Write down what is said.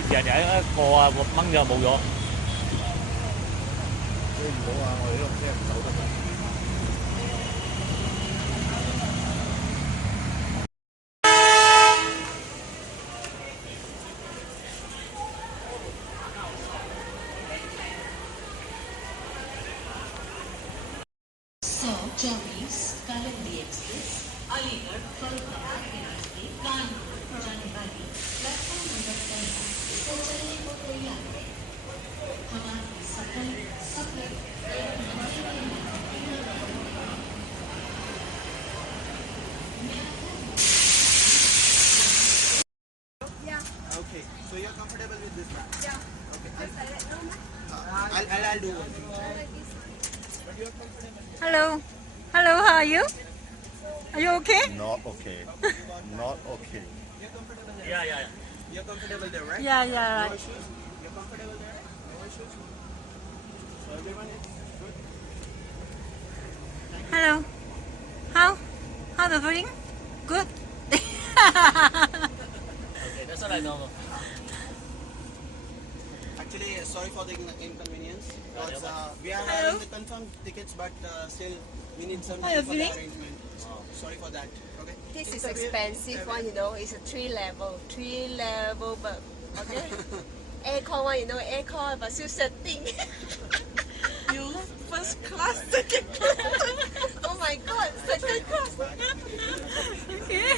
日日一個啊掹就冇咗。你唔好啊，我哋呢度車唔走得㗎。Saw Journeys, Kalindi Express, Aligarh, Kolkata, Railway, Kanpur, जाने वाली platform number 13 से चलने को तैयार है। हमारी सफल सफर एक घंटे में Okay, so you're comfortable with this one? Yeah. Okay, I'll do one. But you're comfortable. Hello. Hello, how are you? Are you okay? Not okay. Not okay. You're comfortable there. Yeah. You're comfortable there, right? Yeah, No right. issues? You're comfortable there? No issues? So everyone is good? Hello. How the feeling? Good. Okay, that's all I know. Actually, sorry for the inconvenience. Because, we are Hello. having the confirmed tickets, but still we need some How time you for the feeling? arrangement. Sorry for that. Okay. This It's is a bit- expensive one, you know. It's a three level, but okay. Aircon one, you know, aircon, but still setting. You first class, second class. Oh my God, second class. Okay.